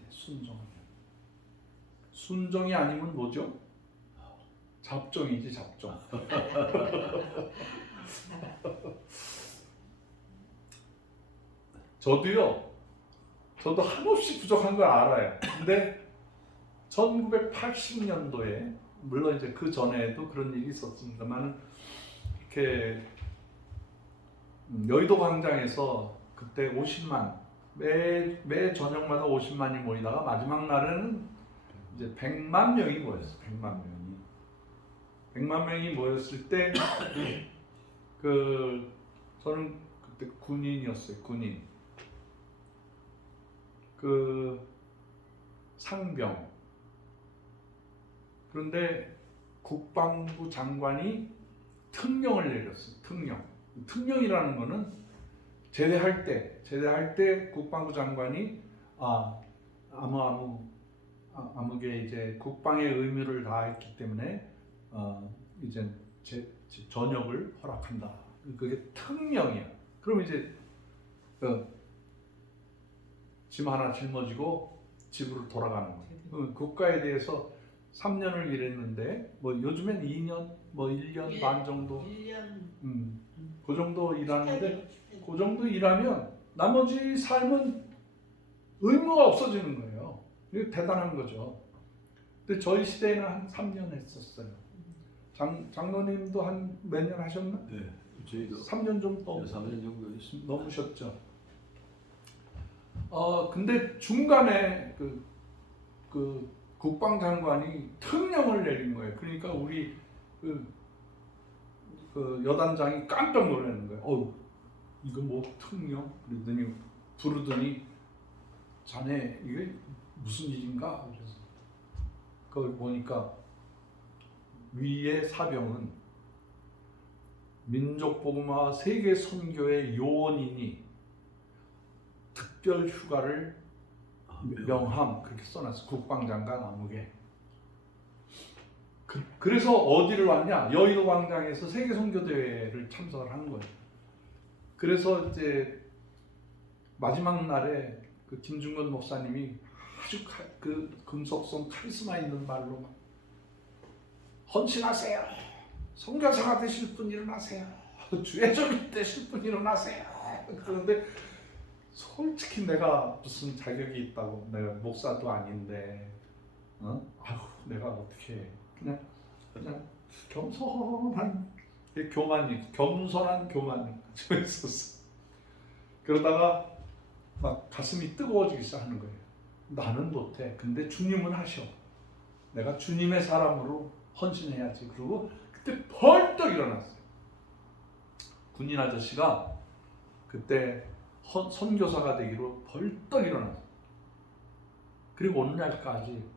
순종이 아니면 뭐죠? 잡종이지, 잡종. 저도 한없이 부족한 걸 알아요. 근데 1980년도에 물론 이제 그 전에도 그런 일이 있었습니다만 이렇게 여의도 광장에서 그때 50만 매 저녁마다 50만이 모이다가 마지막 날에는 이제 100만 명이 모였어요. 100만 명이 모였을 때 저는 그때 군인이었어요. 군인. 상병. 그런데 국방부 장관이 특령을 내렸어요. 특령이라는 거는 제대할 때 국방부 장관이 아무게 이제 국방의 의무를 다했기 때문에 이제 전역을 허락한다. 그게 특령이야. 그럼 이제 짐 하나 짊어지고 집으로 돌아가는 거예요. 국가에 대해서 3년을 일했는데 뭐 요즘엔 2년, 뭐 1년 반 정도, 1년, 그 정도 일하는데 그 정도 일하면 나머지 삶은 의무가 없어지는 거예요. 이게 대단한 거죠. 근데 저희 시대에는 한 3년 했었어요. 장로님도 한 몇 년 하셨나? 네, 저희도 3년 좀 3년 정도 했습니다. 넘으셨죠. 근데 중간에 그 국방장관이 특령을 내린 거예요. 그러니까 우리 그 여단장이 깜짝 놀라는 거예요. 이거 뭐 특령? 그러더니 부르더니 자네 이게 무슨 일인가? 그래서 그걸 보니까 위의 사병은 민족복음화 세계 선교의 요원이니 특별 휴가를 명함 그렇게 써놨어. 국방장관 아무개. 그래서 어디를 왔냐? 여의도 광장에서 세계 선교 대회를 참석을 한 거예요. 그래서 이제 마지막 날에 그 김중건 목사님이 아주 그 금속성 카리스마 있는 말로 막 헌신하세요. 선교사가 되실 분 일어나세요. 주의 종이 되실 분 일어나세요. 그런데 솔직히 내가 무슨 자격이 있다고, 내가 목사도 아닌데, 아유 내가 어떻게 해. 그냥 겸손한 겸손한 교만이 가지고 있었어. 그러다가 막 가슴이 뜨거워지기 시작하는 거예요. 나는 못해. 근데 주님은 하셔. 내가 주님의 사람으로 헌신해야지. 그리고 그때 벌떡 일어났어요. 군인 아저씨가 그때 선교사가 되기로 벌떡 일어났어요. 그리고 오늘날까지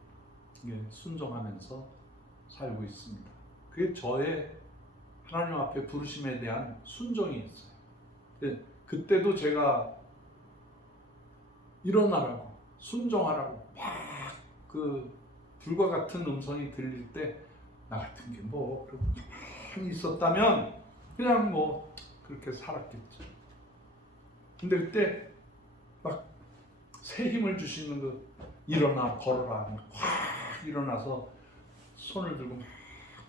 순종하면서 살고 있습니다. 그게 저의 하나님 앞에 부르심에 대한 순종이었어요. 그때도 제가 일어나라고, 순종하라고 막 그 불과 같은 음성이 들릴 때 나 같은 게 뭐 가만히 있었다면 그냥 뭐 그렇게 살았겠죠. 근데 그때 막 새 힘을 주시는 그 일어나 걸어라 확 일어나서 손을 들고 막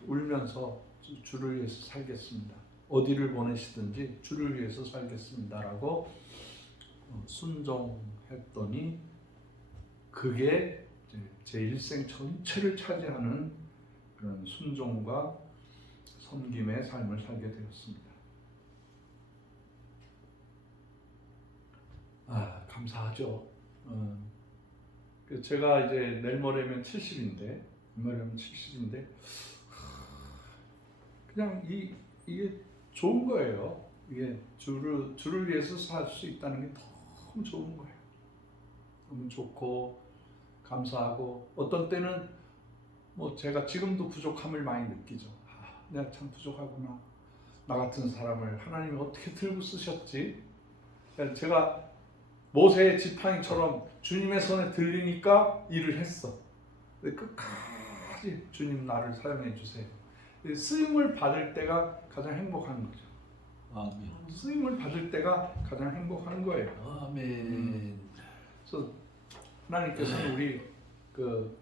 울면서 주를 위해서 살겠습니다. 어디를 보내시든지 주를 위해서 살겠습니다라고 순종했더니 그게 제 일생 전체를 차지하는 그런 순종과 섬김의 삶을 살게 되었습니다. 감사하죠. 제가 이제 내일 모레면 70인데 그냥 이게 좋은 거예요. 이게 주를 위해서 살 수 있다는 게 너무 좋은 거예요. 너무 좋고 감사하고 어떤 때는 뭐 제가 지금도 부족함을 많이 느끼죠. 내가 참 부족하구나. 나 같은 사람을 하나님이 어떻게 들고 쓰셨지? 제가 모세의 지팡이처럼 주님의 손에 들리니까 일을 했어. 끝까지 주님 나를 사용해 주세요. 쓰임을 받을 때가 가장 행복한 거죠. 아멘. 쓰임을 받을 때가 가장 행복한 거예요. 아멘. 그래서 하나님께서는 우리 그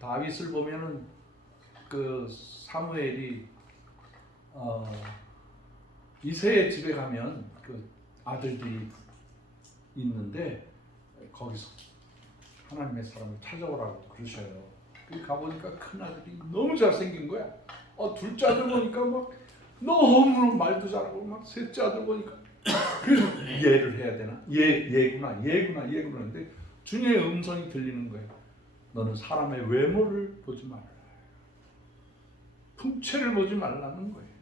다윗을 보면은 그 사무엘이 이새의 집에 가면 그 아들들이 있는데 거기서 하나님의 사람을 찾아오라고 그러셔요. 가보니까 큰 아들이 너무 잘생긴 거야. 둘째 아들 보니까 막 너무 말도 잘하고 막 셋째 아들 보니까 그래서 얘를 해야 되나? 얘구나. 근데 주님의 음성이 들리는 거예요. 너는 사람의 외모를 보지 말라. 풍채를 보지 말라는 거예요.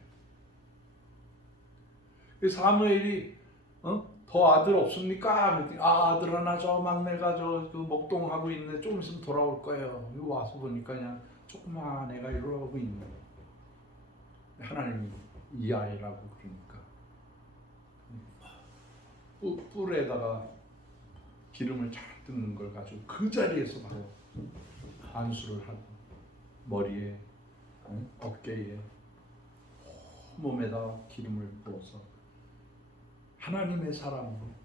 그래서 사무엘이 더 아들 없습니까? 그랬더니 아들 하나 저 막내가 그 목동하고 있는데 조금 있으면 돌아올 거예요. 여기 와서 보니까 그냥 조그만 애가 이러고 있는 거예요. 하나님이 이 아이라고 그러니까 뿔에다가 기름을 잘 뜯는 걸 가지고 그 자리에서 바로 안수를 하고 머리에 어깨에 몸에다 기름을 부어서 하나님의 사람으로,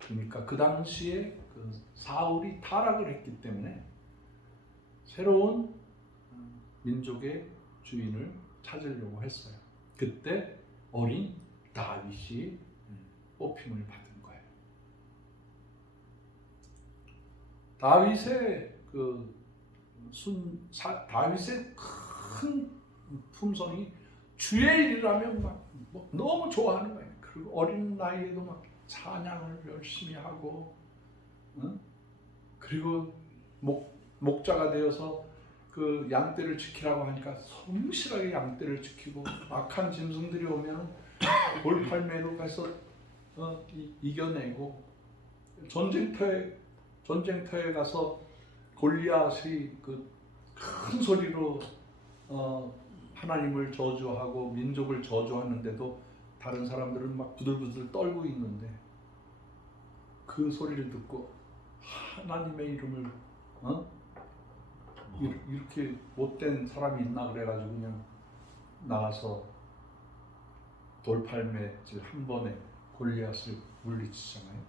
그러니까 그 당시에 그 사울이 타락을 했기 때문에 새로운 민족의 주인을 찾으려고 했어요. 그때 어린 다윗이 뽑힘을 받은 거예요. 다윗의 다윗의 큰 품성이 주의 일이라면 막 너무 좋아하는 거예요. 그리고 어린 나이에도 막 찬양을 열심히 하고, 그리고 목자가 되어서 그 양떼를 지키라고 하니까 성실하게 양떼를 지키고, 악한 짐승들이 오면 돌팔매로 가서 이겨내고, 전쟁터에 가서 골리앗이 그 큰 소리로 하나님을 저주하고 민족을 저주하는데도 다른 사람들은 막 부들부들 떨고 있는데 그 소리를 듣고 하나님의 이름을 이렇게 못된 사람이 있나 그래가지고 그냥 나가서 돌팔매질 한 번에 골리앗을 물리치잖아요.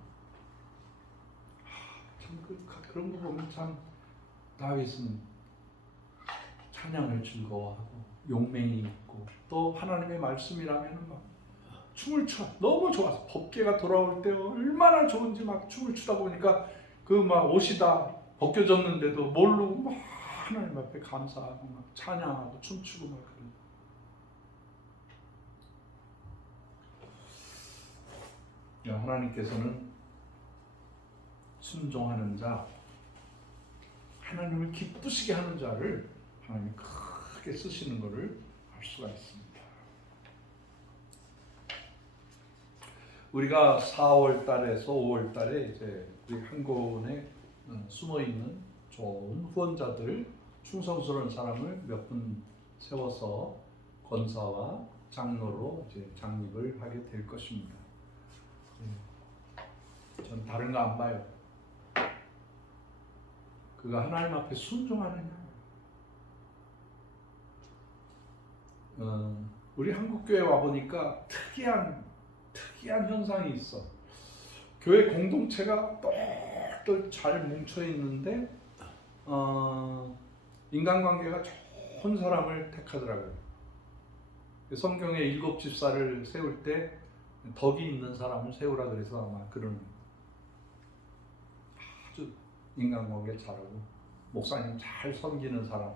참 그런 거 보면 참 다윗은 찬양을 즐거워하고 용맹이 있고 또 하나님의 말씀이라면 막 춤을 춰 너무 좋아서 법궤가 돌아올 때 얼마나 좋은지 막 춤을 추다 보니까 그 막 옷이 다 벗겨졌는데도 모르고 막 하나님 앞에 감사하고 막 찬양하고 춤추고 막 그런. 하나님께서는 순종하는 자, 하나님을 기쁘시게 하는 자를 하나님이 크게 쓰시는 것을 알 수가 있습니다. 우리가 4월 달에서 5월 달에 이제 우리 한국에 숨어 있는 좋은 후원자들, 충성스러운 사람을 몇 분 세워서 권사와 장로로 이제 장립을 하게 될 것입니다. 전 다른 거 안 봐요. 그가 하나님 앞에 순종하느냐. 우리 한국교회 와 보니까 특이한 현상이 있어. 교회 공동체가 똘똘 잘 뭉쳐 있는데 인간관계가 좋은 사람을 택하더라고요. 성경에 7 집사를 세울 때 덕이 있는 사람을 세우라 그래서 아마 그런 아주 인간관계 잘하고 목사님 잘 섬기는 사람.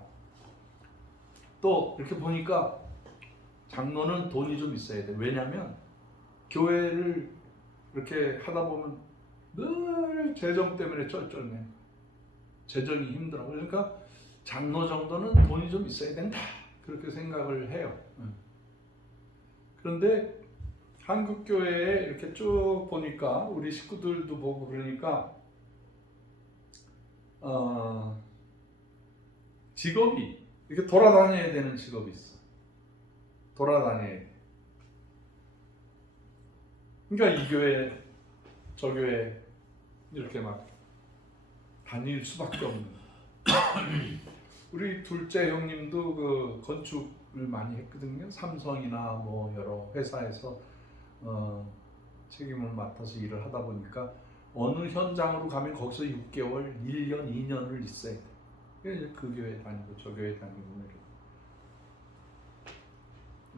또 이렇게 보니까 장로는 돈이 좀 있어야 돼. 왜냐하면 교회를 이렇게 하다 보면 늘 재정 때문에 쩔쩔매. 재정이 힘들어. 그러니까 장로 정도는 돈이 좀 있어야 된다. 그렇게 생각을 해요. 그런데 한국 교회에 이렇게 쭉 보니까 우리 식구들도 보고 그러니까 직업이 이렇게 돌아다녀야 되는 직업이 있어. 돌아다녀야 돼. 그러니까 이 교회, 저 교회 이렇게 막 다닐 수밖에 없는. 우리 둘째 형님도 그 건축을 많이 했거든요. 삼성이나 뭐 여러 회사에서 책임을 맡아서 일을 하다 보니까 어느 현장으로 가면 거기서 6개월, 1년, 2년을 있어야 돼. 그 교회 다니고 저 교회 다니고 이렇게.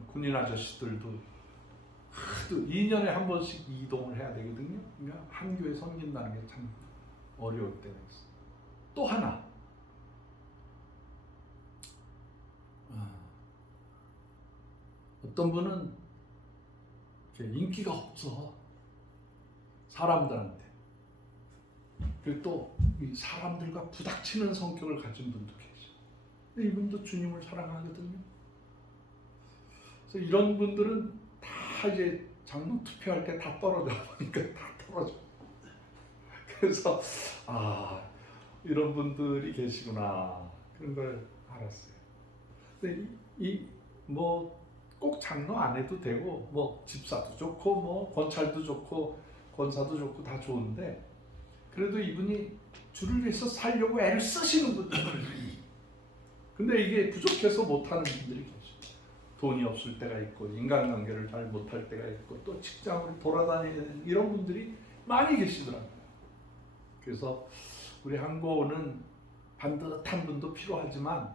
군인 아저씨들도 하도 2년에 한 번씩 이동을 해야 되거든요. 그러니까 한 교회 섬긴다는 게 참 어려울 때가 있어. 또 하나. 어떤 분은 인기가 없어. 사람들한테. 그리고 또 이 사람들과 부닥치는 성격을 가진 분도 계셔. 이분도 주님을 사랑하거든요. 그래서 이런 분들은 다 이제 장로 투표할 때 다 떨어져 보니까 다 떨어져. 그래서 이런 분들이 계시구나 그런 걸 알았어요. 근데 이 뭐 꼭 장로 안 해도 되고 뭐 집사도 좋고 뭐 권찰도 좋고 권사도 좋고 다 좋은데 그래도 이분이 주를 위해서 살려고 애를 쓰시는 분들이. 근데 이게 부족해서 못하는 분들이 계셔. 돈이 없을 때가 있고 인간관계를 잘 못할 때가 있고 또 직장을 돌아다니는 이런 분들이 많이 계시더라고요. 그래서 우리 한국은 반듯한 분도 필요하지만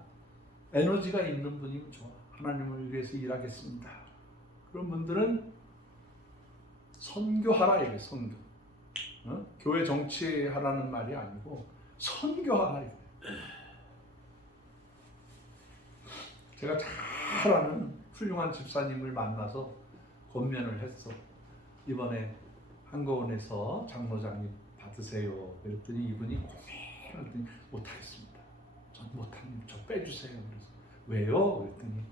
에너지가 있는 분이면 좋아. 하나님을 위해서 일하겠습니다. 그런 분들은 선교하라 이게 선교. 교회 정치하라는 말이 아니고 선교하라 이게. 제가 잘 아는 훌륭한 집사님을 만나서 권면을 했어. 이번에 한국원에서 장로장님 받으세요. 그랬더니 이분이 고민을 못하겠습니다. 전 못합니다. 저 빼주세요. 그래서 왜요? 그랬더니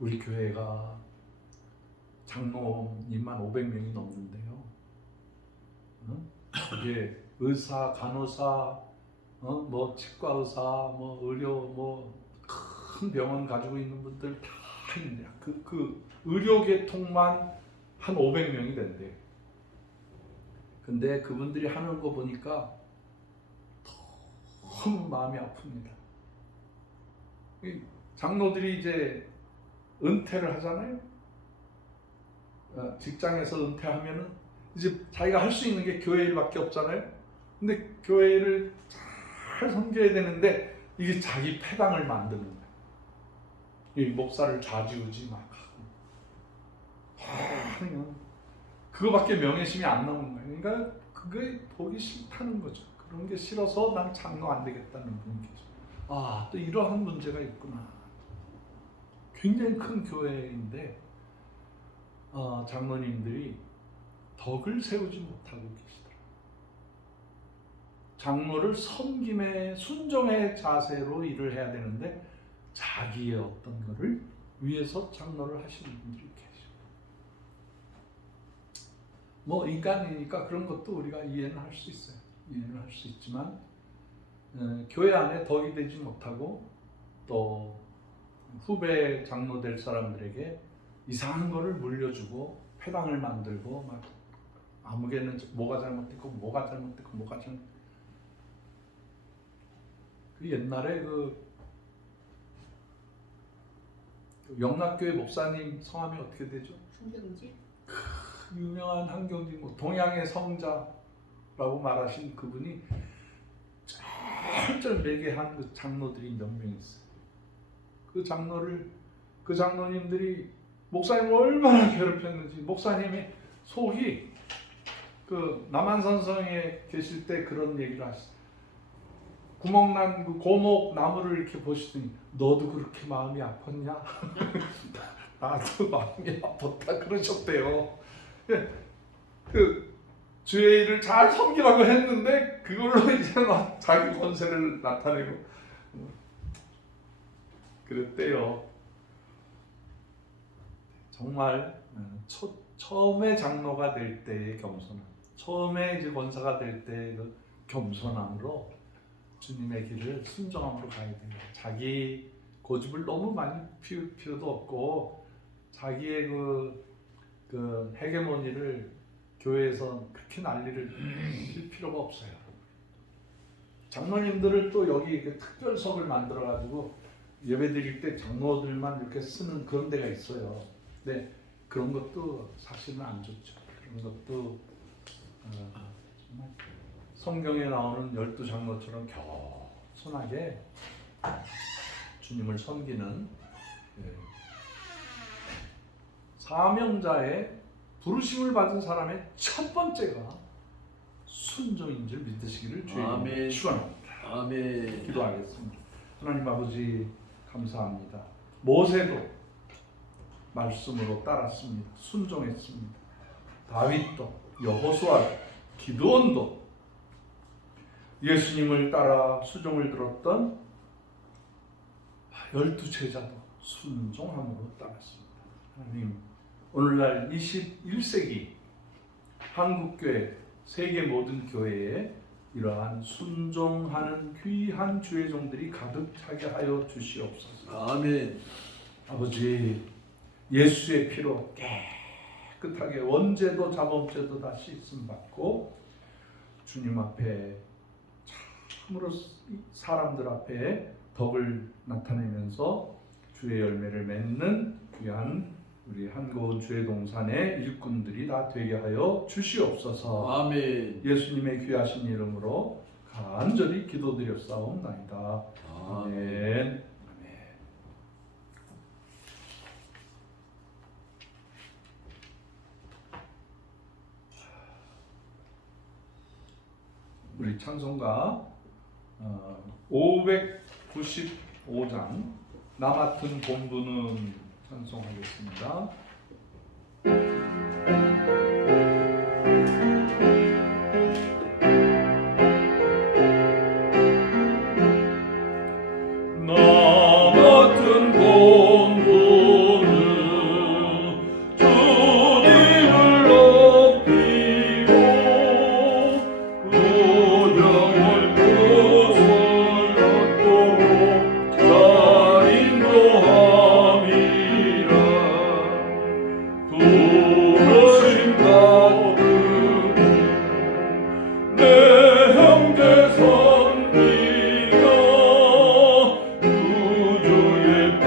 우리 교회가 장로님만 500명이 넘는데요. 이게 의사, 간호사, 뭐 치과 의사, 뭐 의료, 뭐 큰 병원 가지고 있는 분들 다 있는데 그 의료계통만 한 500명이 된대요. 근데 그분들이 하는 거 보니까 너무 마음이 아픕니다. 장로들이 이제 은퇴를 하잖아요. 직장에서 은퇴하면은 이제 자기가 할 수 있는 게 교회 일밖에 없잖아요. 근데 교회 일을 잘 섬겨야 되는데 이게 자기 패당을 만드는 거야. 이 목사를 좌지우지 막 하고 그냥 그거밖에 명예심이 안 나오는 거예요. 그러니까 그게 보기 싫다는 거죠. 그런 게 싫어서 난 장로 안 되겠다는 분이 계셔. 아, 또 이러한 문제가 있구나. 굉장히 큰 교회인데 장로님들이 덕을 세우지 못하고 계시더라고요. 장로를 섬김의 순종의 자세로 일을 해야 되는데 자기의 어떤 거를 위해서 장로를 하시는 분들이 계시고, 뭐 인간이니까 그런 것도 우리가 이해는 할 수 있어요. 이해는 할 수 있지만 교회 안에 덕이 되지 못하고 또 후배 장로 될 사람들에게 이상한 거를 물려주고 패당을 만들고 막 아무개는 뭐가 잘못됐고 뭐가 잘못됐고 뭐가 잘못. 그 옛날에 그 영락교회 목사님 성함이 어떻게 되죠? 한경지? 유명한 한경지, 뭐 동양의 성자라고 말하신 그분이 쩔쩔매게 한 그 장로들이 몇 명 있어요. 그 장로님들이 목사님을 얼마나 괴롭혔는지, 목사님이 속이 그 남한산성에 계실 때 그런 얘기를 하시죠. 구멍난 그 고목 나무를 이렇게 보시더니 너도 그렇게 마음이 아팠냐? 나도 마음이 아팠다 그러셨대요. 그 주의 일을 잘 섬기라고 했는데 그걸로 이제 막 자기 권세를 나타내고 그랬대요. 정말 처음에 장로가 될 때의 겸손함, 처음에 이제 권사가 될 때의 그 겸손함으로 주님의 길을 순종함으로 가야 돼요. 자기 고집을 너무 많이 피울 필요도 없고 자기의 그 헤게모니를 교회에서 그렇게 난리를 필 필요가 없어요. 장로님들을 또 여기 특별석을 만들어 가지고 예배 드릴 때 장로들만 이렇게 쓰는 그런 데가 있어요. 근데 그런 것도 사실은 안 좋죠. 그런 것도 정말 성경에 나오는 12장로처럼 겸손하게 주님을 섬기는 사명자의 부르심을 받은 사람의 첫 번째가 순종인 줄 믿으시기를 주의 축원합니다. 아멘. 기도하겠습니다. 하나님 아버지 감사합니다. 모세도 말씀으로 따랐습니다. 순종했습니다. 다윗도, 여호수아도, 기드온도 예수님을 따라 수종을 들었던 12제자도 순종함으로 따랐습니다. 하나님, 오늘날 21세기 한국교회, 세계 모든 교회에 이러한 순종하는 귀한 주의 종들이 가득 차게 하여 주시옵소서. 아멘. 아버지, 예수의 피로 깨끗하게 원죄도 자범죄도 다 씻음 받고 주님 앞에 참으로 사람들 앞에 덕을 나타내면서 주의 열매를 맺는 귀한 우리 한고은 주의 동산의 일꾼들이 다 되게 하여 주시옵소서. 아멘. 예수님의 귀하신 이름으로 간절히 기도드렸사옵나이다. 아멘. 우리 찬송가 595장 나 맡은 본분은 찬송하겠습니다. 나 맡은 본분은 주님을 높이고 구정을 구설 얻도록 잘 인도함이라. 부르심 받으니 내 형제 선비가 구주의 뜻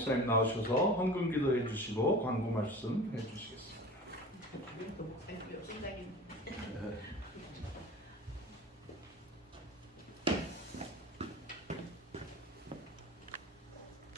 목사님 나오셔서 헌금기도 해주시고 광고 말씀 해주시겠습니다.